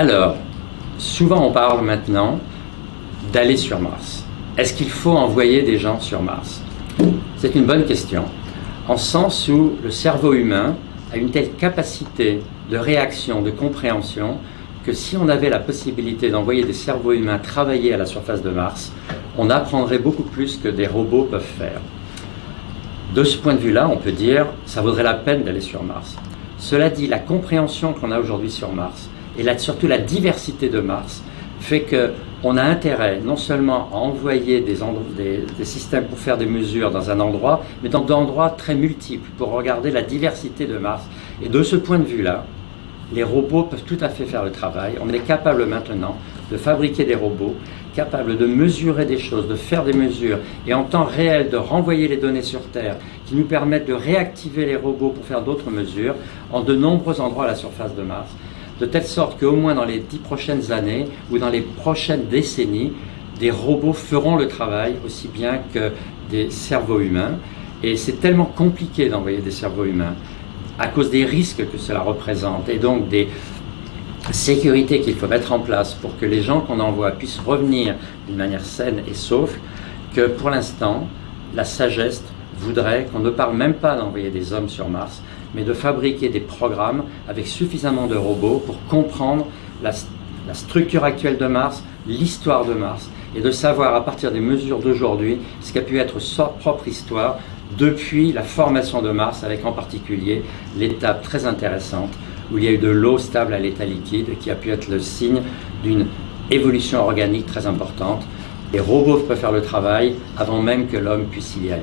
Alors, souvent on parle maintenant d'aller sur Mars. Est-ce qu'il faut envoyer des gens sur Mars? C'est une bonne question, en sens où le cerveau humain a une telle capacité de réaction, de compréhension, que si on avait la possibilité d'envoyer des cerveaux humains travailler à la surface de Mars, on apprendrait beaucoup plus que des robots peuvent faire. De ce point de vue-là, on peut dire que ça vaudrait la peine d'aller sur Mars. Cela dit, la compréhension qu'on a aujourd'hui sur Mars, et surtout la diversité de Mars, fait qu'on a intérêt non seulement à envoyer des systèmes pour faire des mesures dans un endroit, mais dans d'endroits très multiples, pour regarder la diversité de Mars. Et de ce point de vue-là, les robots peuvent tout à fait faire le travail. On est capable maintenant de fabriquer des robots, capables de mesurer des choses, de faire des mesures, et en temps réel de renvoyer les données sur Terre, qui nous permettent de réactiver les robots pour faire d'autres mesures, en de nombreux endroits à la surface de Mars, de telle sorte qu'au moins dans les 10 prochaines années, ou dans les prochaines décennies, des robots feront le travail aussi bien que des cerveaux humains. Et c'est tellement compliqué d'envoyer des cerveaux humains, à cause des risques que cela représente, et donc des sécurités qu'il faut mettre en place pour que les gens qu'on envoie puissent revenir d'une manière saine et sauf, que pour l'instant, la sagesse voudrait qu'on ne parle même pas d'envoyer des hommes sur Mars, mais de fabriquer des programmes avec suffisamment de robots pour comprendre la structure actuelle de Mars, l'histoire de Mars, et de savoir à partir des mesures d'aujourd'hui ce qu'a pu être sa propre histoire depuis la formation de Mars, avec en particulier l'étape très intéressante où il y a eu de l'eau stable à l'état liquide, qui a pu être le signe d'une évolution organique très importante. Les robots peuvent faire le travail avant même que l'homme puisse y aller.